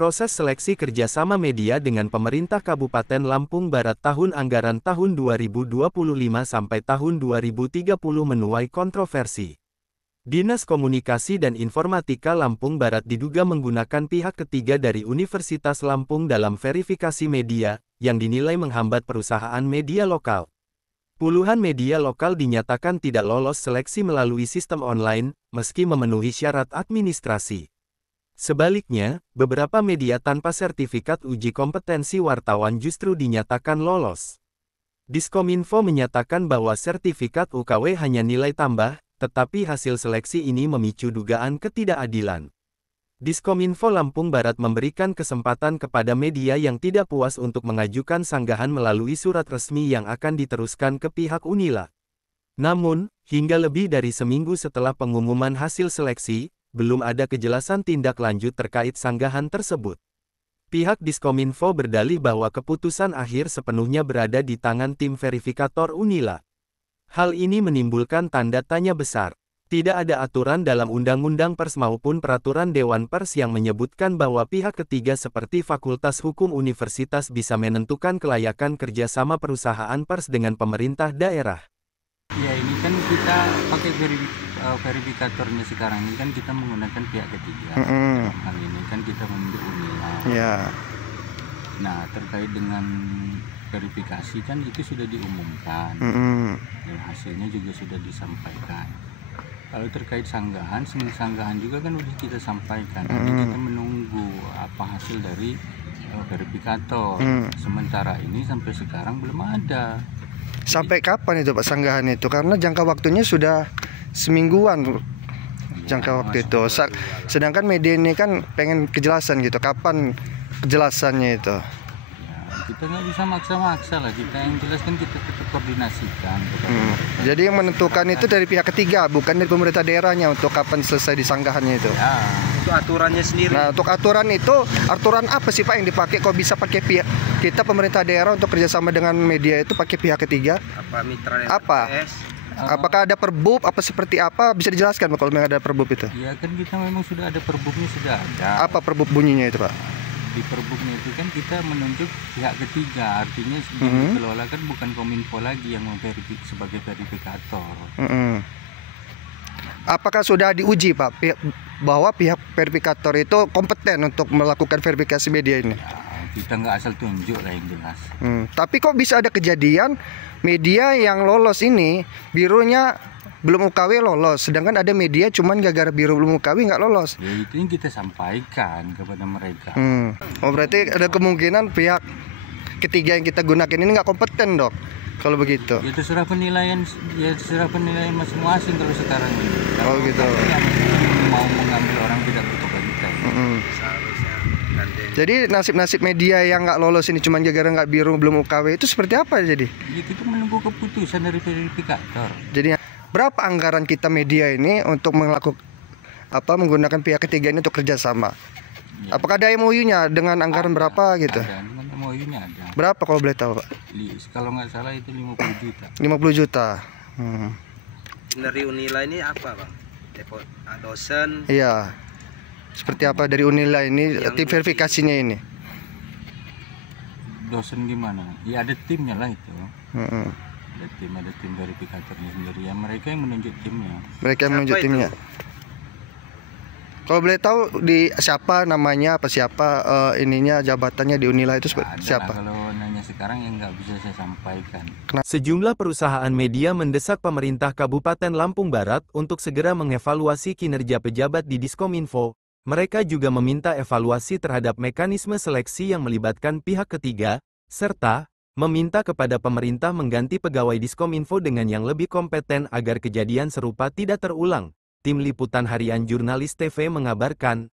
Proses seleksi kerjasama media dengan pemerintah Kabupaten Lampung Barat tahun anggaran tahun 2025 sampai tahun 2030 menuai kontroversi. Dinas Komunikasi dan Informatika Lampung Barat diduga menggunakan pihak ketiga dari Universitas Lampung dalam verifikasi media, yang dinilai menghambat perusahaan media lokal. Puluhan media lokal dinyatakan tidak lolos seleksi melalui sistem online, meski memenuhi syarat administrasi. Sebaliknya, beberapa media tanpa sertifikat uji kompetensi wartawan justru dinyatakan lolos. Diskominfo menyatakan bahwa sertifikat UKW hanya nilai tambah, tetapi hasil seleksi ini memicu dugaan ketidakadilan. Diskominfo Lampung Barat memberikan kesempatan kepada media yang tidak puas untuk mengajukan sanggahan melalui surat resmi yang akan diteruskan ke pihak Unila. Namun, hingga lebih dari seminggu setelah pengumuman hasil seleksi, belum ada kejelasan tindak lanjut terkait sanggahan tersebut. Pihak Diskominfo berdalih bahwa keputusan akhir sepenuhnya berada di tangan tim verifikator Unila. Hal ini menimbulkan tanda tanya besar. Tidak ada aturan dalam Undang-Undang Pers maupun Peraturan Dewan Pers yang menyebutkan bahwa pihak ketiga seperti Fakultas Hukum Universitas bisa menentukan kelayakan kerjasama perusahaan pers dengan pemerintah daerah. Ya, ini kan kita pakai verifikatornya sekarang ini kan kita menggunakan pihak ketiga. Hal ini kan kita menunjuk Unila. Ya. Nah, terkait dengan verifikasi kan itu sudah diumumkan. Dan hasilnya juga sudah disampaikan. Kalau terkait sanggahan juga kan sudah kita sampaikan. Nanti kita menunggu apa hasil dari verifikator. Sementara ini sampai sekarang belum ada. Sampai kapan itu Pak sanggahan itu? Karena jangka waktunya sudah semingguan jangka waktu itu. Sedangkan media ini kan pengen kejelasan gitu. Kapan kejelasannya itu? Ya, kita nggak bisa maksa-maksa lah. Kita yang jelas kan kita tetap koordinasikan. Jadi yang menentukan itu dari pihak ketiga, bukan dari pemerintah daerahnya untuk kapan selesai disanggahannya itu. Ya, itu aturannya sendiri. Nah, untuk aturan itu, aturan apa sih Pak yang dipakai? Kok bisa pakai pihak kita pemerintah daerah untuk kerjasama dengan media itu pakai pihak ketiga? Apa mitra apa? Apakah ada perbub? Apa seperti apa? Bisa dijelaskan Pak kalau memang ada perbub itu? Ya kan kita memang sudah ada perbubnya, sudah ada. Apa perbub bunyinya itu Pak? Di perbubnya itu kan kita menunjuk pihak ketiga, artinya yang dikelola kan bukan Kominfo lagi yang sebagai verifikator. Apakah sudah diuji Pak bahwa pihak verifikator itu kompeten untuk melakukan verifikasi media ini? Ya, kita nggak asal tunjuk lah yang jelas. Tapi kok bisa ada kejadian media yang lolos ini birunya belum UKW lolos, sedangkan ada media cuman gara-gara biru belum UKW nggak lolos? Ya itu yang kita sampaikan kepada mereka. Oh berarti ada kemungkinan pihak ketiga yang kita gunakan ini nggak kompeten dok? Kalau begitu? Ya terserah penilaian, masing-masing kalau sekarang ini. Oh gitu. Mau mengambil orang tidak berkompeten. Jadi nasib-nasib media yang nggak lolos ini cuma gara-gara nggak biru belum UKW itu seperti apa jadi? Ya kita menunggu keputusan dari verifikator. Jadi berapa anggaran kita media ini untuk menggunakan pihak ketiga ini untuk kerjasama? Ya. Apakah ada MOU-nya dengan anggaran berapa gitu? Ada, dengan MOU-nya ada. Berapa kalau boleh tahu Pak? Kalau nggak salah itu 50 juta. 50 juta. Dari Unila ini apa Bang? Dosen? Iya. Seperti apa dari Unila ini tim verifikasinya ini? Dosen gimana? Ya ada timnya lah itu. Ada tim verifikatornya sendiri. Ya mereka yang menunjuk timnya. Mereka yang menunjuk timnya. Kalau boleh tahu di siapa namanya, ininya jabatannya di Unila itu siapa? Kalau nanya sekarang yang nggak bisa saya sampaikan. Sejumlah perusahaan media mendesak pemerintah Kabupaten Lampung Barat untuk segera mengevaluasi kinerja pejabat di Diskominfo. Mereka juga meminta evaluasi terhadap mekanisme seleksi yang melibatkan pihak ketiga, serta meminta kepada pemerintah mengganti pegawai Diskominfo dengan yang lebih kompeten agar kejadian serupa tidak terulang. Tim Liputan Harian Jurnalis TV mengabarkan.